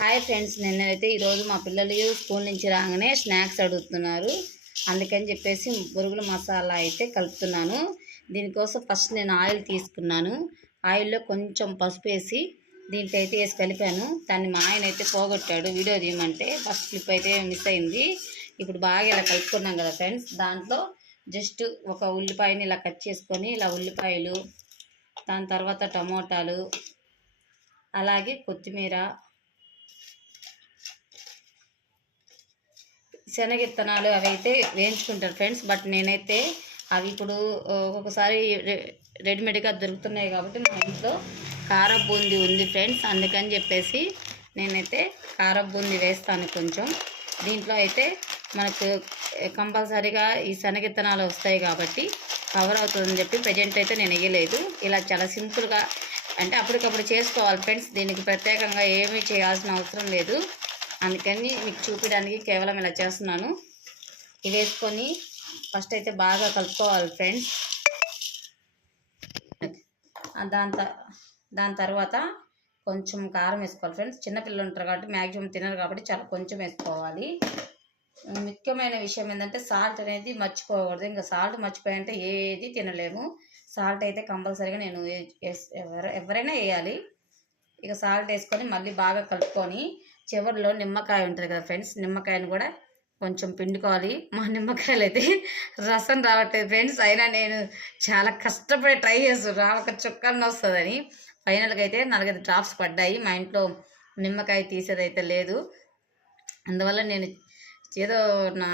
Hi friends, నేనైతే ఈరోజు మా పిల్లలు స్కూల్ నుంచి రాగానే స్నాక్స్ అడుగుతున్నారు. అందుకని చెప్పేసి బొరుగుల మసాలా అయితే కలుపుతున్నాను. దీనికోసం ఫస్ట్ నేను ఆయిల్ తీసుకున్నాను. ఆయిల్లో కొంచెం పసుపు వేసి దీంట్లో అయితే వేసి కలిపాను. దాన్ని మా ఆయన అయితే పోగొట్టాడు వీడియో తీయమంటే. ఫస్ట్ క్లిప్ అయితే మిస్ అయింది. ఇప్పుడు బాగా ఇలా కలుపుకున్నాం కదా ఫ్రెండ్స్, దాంట్లో జస్ట్ ఒక ఉల్లిపాయని ఇలా కట్ చేసుకొని, ఇలా ఉల్లిపాయలు, దాని తర్వాత టమోటాలు, అలాగే కొత్తిమీర, శనగిత్తనాలు అవి అయితే వేయించుకుంటారు ఫ్రెండ్స్. బట్ నేనైతే అవి ఇప్పుడు ఒక్కొక్కసారి రెడీమేడ్గా దొరుకుతున్నాయి కాబట్టి మా ఇంట్లో కార బూందీ ఉంది ఫ్రెండ్స్. అందుకని చెప్పేసి నేనైతే కార బూందీ వేస్తాను కొంచెం. దీంట్లో అయితే మనకు కంపల్సరీగా ఈ శనగిత్తనాలు వస్తాయి కాబట్టి కవర్ అవుతుందని చెప్పి ప్రజెంట్ అయితే నేను వేయలేదు. ఇలా చాలా సింపుల్గా అంటే అప్పటికప్పుడు చేసుకోవాలి ఫ్రెండ్స్. దీనికి ప్రత్యేకంగా ఏమీ చేయాల్సిన అవసరం లేదు. అందుకని మీకు చూపించడానికి కేవలం ఇలా చేస్తున్నాను. ఇవి వేసుకొని ఫస్ట్ అయితే బాగా కలుపుకోవాలి ఫ్రెండ్స్. దాని తర్వాత కొంచెం కారం వేసుకోవాలి ఫ్రెండ్స్. చిన్నపిల్లలు ఉంటారు కాబట్టి మ్యాక్సిమం తినరు కాబట్టి చాలా కొంచెం వేసుకోవాలి. ముఖ్యమైన విషయం ఏంటంటే సాల్ట్ అనేది మర్చిపోకూడదు. ఇంకా సాల్ట్ మర్చిపోయంటే ఏది తినలేము. సాల్ట్ అయితే కంపల్సరీగా నేను ఎవరైనా వేయాలి. ఇక సాల్ట్ వేసుకొని మళ్ళీ బాగా కలుపుకొని చివరిలో నిమ్మకాయ ఉంటుంది కదా ఫ్రెండ్స్, నిమ్మకాయను కూడా కొంచెం పిండుకోవాలి. మా నిమ్మకాయలు అయితే రసం రావట్లేదు ఫ్రెండ్స్. అయినా నేను చాలా కష్టపడి ట్రై చేస్తున్నా ఒక చుక్కన్న వస్తుందని. ఫైనల్గా అయితే 4-5 డ్రాప్స్ పడ్డాయి. మా ఇంట్లో నిమ్మకాయ తీసేదైతే లేదు. అందువల్ల నేను ఏదో నా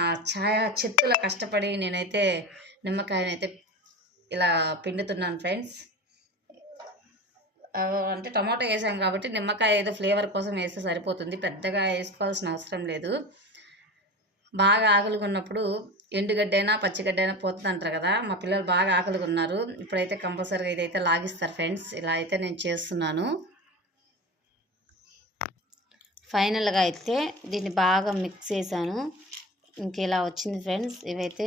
చెత్తులో కష్టపడి నేనైతే నిమ్మకాయనైతే ఇలా పిండుతున్నాను ఫ్రెండ్స్. అంటే టమాటో వేసాం కాబట్టి నిమ్మకాయ ఏదో ఫ్లేవర్ కోసం వేస్తే సరిపోతుంది, పెద్దగా వేసుకోవాల్సిన అవసరం లేదు. బాగా ఆకలిగా ఉన్నప్పుడు ఎండుగడ్డైనా పచ్చిగడ్డైనా పోతుంది అంటారు కదా. మా పిల్లలు బాగా ఆకలిగా ఉన్నారు. ఇప్పుడైతే కంపల్సరీగా ఇదైతే లాగిస్తారు ఫ్రెండ్స్. ఇలా అయితే నేను చేస్తున్నాను. ఫైనల్గా అయితే దీన్ని బాగా మిక్స్ చేశాను. ఇంక ఇలా వచ్చింది ఫ్రెండ్స్. ఇవైతే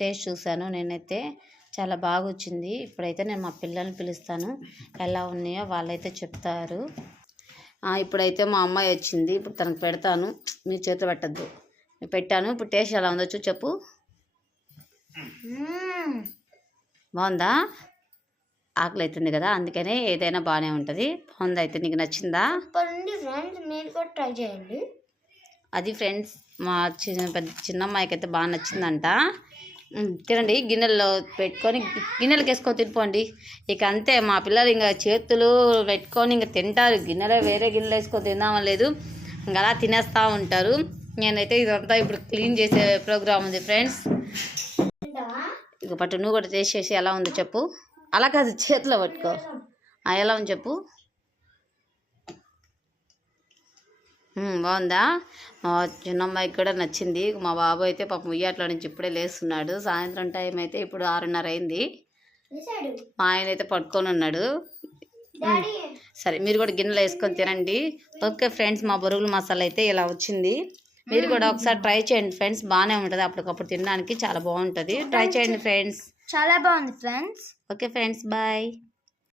టేస్ట్ చూశాను నేనైతే, చాలా బాగా వచ్చింది. ఇప్పుడైతే నేను మా పిల్లల్ని పిలుస్తాను, ఎలా ఉన్నాయో వాళ్ళైతే చెప్తారు. ఇప్పుడైతే మా అమ్మాయి వచ్చింది, ఇప్పుడు తనకు పెడతాను. మీరు చేతిలో పెట్టద్దు, పెట్టాను. ఇప్పుడు టేస్ట్ ఎలా ఉందో చెప్పు. బాగుందా? ఆకలి అవుతుంది కదా, అందుకనే ఏదైనా బాగానే ఉంటుంది. బాగుంది. అయితే నీకు నచ్చిందా? మీరు కూడా ట్రై చేయండి. అది ఫ్రెండ్స్ మా చిన్నమ్మాయికి అయితే బాగా నచ్చిందంట. తినండి, గిన్నెల్లో పెట్టుకొని గిన్నెలకు వేసుకొని తినిపోండి. ఇక అంతే, మా పిల్లలు ఇంకా చేతులు పెట్టుకొని ఇంకా తింటారు. గిన్నెలో వేరే గిన్నెలు వేసుకొని తిందామని లేదు, ఇంకా అలా తినేస్తూ ఉంటారు. నేనైతే ఇదంతా ఇప్పుడు క్లీన్ చేసే ప్రోగ్రామ్ ఉంది ఫ్రెండ్స్. ఇక పట్టు, నువ్వు కూడా టేస్ట్ చేసి ఎలా ఉందో చెప్పు. అలా కాదు, చేతిలో పట్టుకో. ఎలా ఉంది చెప్పు. బాగుందా? మా చిన్నమ్మాయికి కూడా నచ్చింది. మా బాబు అయితే పాపం ఉయ్యాట్లో నుంచి ఇప్పుడే లేస్తున్నాడు. సాయంత్రం టైం అయితే ఇప్పుడు 6:30 అయింది. మా ఆయన అయితే పట్టుకొని ఉన్నాడు. సరే, మీరు కూడా గిన్నెలో వేసుకొని తినండి. ఓకే ఫ్రెండ్స్, మా బొరుగుల మసాలా అయితే ఇలా వచ్చింది. మీరు కూడా ఒకసారి ట్రై చేయండి ఫ్రెండ్స్. బాగానే ఉంటుంది, అప్పటికప్పుడు తినడానికి చాలా బాగుంటుంది. ట్రై చేయండి ఫ్రెండ్స్. చాలా బాగుంది ఫ్రెండ్స్. Okay friends, bye.